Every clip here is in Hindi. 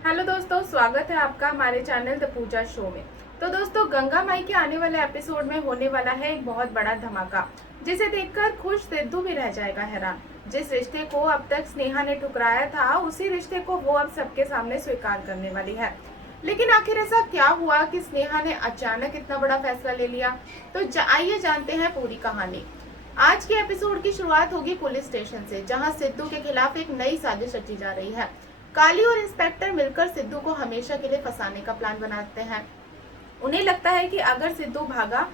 हेलो दोस्तों, स्वागत है आपका हमारे चैनल द पूजा शो में। तो दोस्तों, गंगा माई के आने वाले एपिसोड में होने वाला है एक बहुत बड़ा धमाका, जिसे देखकर खुश सिद्धू भी रह जाएगा हैरान। जिस रिश्ते को अब तक स्नेहा ने ठुकराया था, उसी रिश्ते को वो अब सबके सामने स्वीकार करने वाली है। लेकिन आखिर ऐसा क्या हुआ कि स्नेहा ने अचानक इतना बड़ा फैसला ले लिया? तो आइए जानते हैं पूरी कहानी। आज के एपिसोड की शुरुआत होगी पुलिस स्टेशन से, जहां सिद्धू के खिलाफ एक नई साजिश रची जा रही है। काली और इंस्पेक्टर मिलकर सिद्धू को हमेशा के लिए फंसाने का प्लान बनाते हैं। उन्हें लगता है कि अगर सिद्धू भागा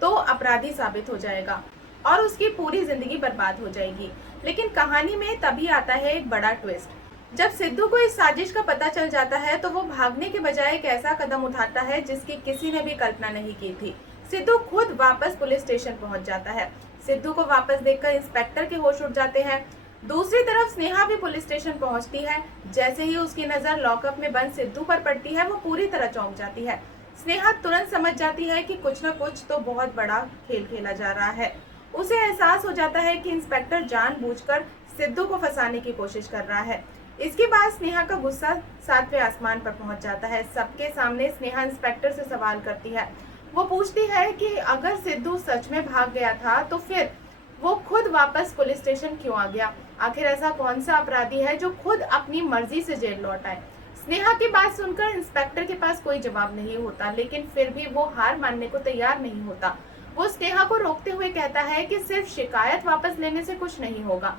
तो अपराधी साबित हो जाएगा और उसकी पूरी जिंदगी बर्बाद हो जाएगी। लेकिन कहानी में तभी आता है एक बड़ा ट्विस्ट। जब सिद्धू को इस साजिश का पता चल जाता है तो वो भागने के बजाय एक ऐसा कदम उठाता है जिसकी किसी ने भी कल्पना नहीं की थी। सिद्धू खुद वापस पुलिस स्टेशन पहुंच जाता है। सिद्धू को वापस देखकर इंस्पेक्टर के होश उड़ जाते हैं। दूसरी तरफ स्नेहा भी पुलिस स्टेशन पहुंचती है। जैसे ही उसकी नजर लॉकअप में बंद सिद्धू पर पड़ती है, वो पूरी तरह चौंक जाती है। स्नेहा तुरंत समझ जाती है कि कुछ न कुछ तो बहुत बड़ा खेल खेला जा रहा है। उसे एहसास हो जाता है कि इंस्पेक्टर जानबूझकर सिद्धू को फंसाने की कोशिश कर रहा है। इसके बाद स्नेहा का गुस्सा 7वें आसमान पर पहुंच जाता है। सबके सामने स्नेहा इंस्पेक्टर से सवाल करती है। वो पूछती है कि अगर सिद्धू सच में भाग गया था तो फिर वो खुद वापस पुलिस स्टेशन क्यों आ गया? आखिर ऐसा कौन सा अपराधी है जो खुद अपनी मर्जी से जेल लौट आए? स्नेहा की बात सुनकर इंस्पेक्टर के पास कोई जवाब नहीं होता, लेकिन फिर भी वो हार मानने को तैयार नहीं होता। वो स्नेहा को रोकते हुए कहता है कि सिर्फ शिकायत वापस लेने से कुछ नहीं होगा।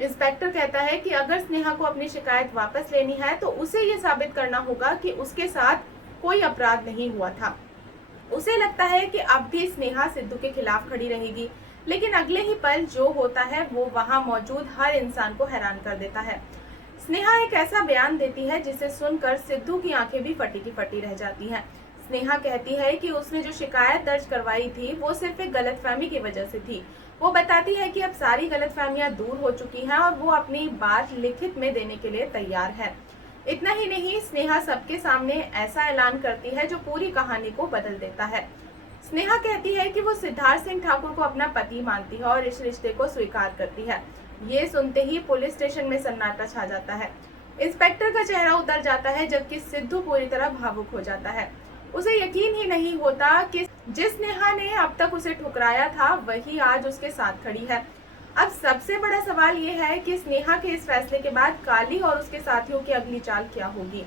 इंस्पेक्टर कहता है कि अगर स्नेहा को अपनी शिकायत वापस लेनी है तो उसे ये साबित करना होगा कि उसके साथ कोई अपराध नहीं हुआ था। उसे लगता है कि अब भी स्नेहा सिद्धू के खिलाफ खड़ी रहेगी, लेकिन अगले ही पल जो होता है वो वहां मौजूद हर इंसान को हैरान कर देता है। स्नेहा एक ऐसा बयान देती है जिसे सुनकर सिद्धू की आंखें भी फटी की फटी रह जाती हैं। स्नेहा कहती है कि उसने जो शिकायत दर्ज करवाई थी वो सिर्फ एक गलतफहमी की वजह से थी। वो बताती है कि अब सारी गलतफहमियां दूर हो चुकी हैं और वो अपनी बात लिखित में देने के लिए तैयार है। इतना ही नहीं, स्नेहा सबके सामने ऐसा ऐलान करती है जो पूरी कहानी को बदल देता है। स्नेहा कहती है कि वो सिद्धार्थ सिंह ठाकुर को अपना पति मानती है और इस रिश्ते को स्वीकार करती है। ये सुनते ही पुलिस स्टेशन में सन्नाटा छा जाता है। इंस्पेक्टर का चेहरा उतर जाता है, जबकि सिद्धू पूरी तरह भावुक हो जाता है। उसे यकीन ही नहीं होता कि जिस स्नेहा ने अब तक उसे ठुकराया था वही आज उसके साथ खड़ी है। अब सबसे बड़ा सवाल ये है कि स्नेहा के इस फैसले के बाद काली और उसके साथियों की अगली चाल क्या होगी?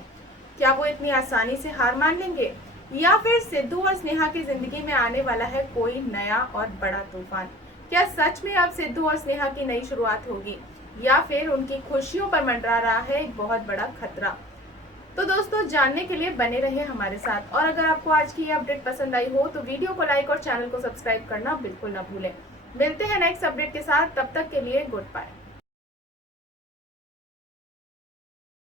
क्या वो इतनी आसानी से हार मान लेंगे, या फिर सिद्धू और स्नेहा की जिंदगी में आने वाला है कोई नया और बड़ा तूफान? क्या सच में अब सिद्धू और स्नेहा की नई शुरुआत होगी, या फिर उनकी खुशियों पर मंडरा रहा है एक बहुत बड़ा खतरा? तो दोस्तों, जानने के लिए बने रहिए हमारे साथ, और अगर आपको आज की ये अपडेट पसंद आई हो तो वीडियो को लाइक और चैनल को सब्सक्राइब करना बिल्कुल ना भूलें। मिलते हैं नेक्स्ट अपडेट के साथ, तब तक के लिए गुड बाय।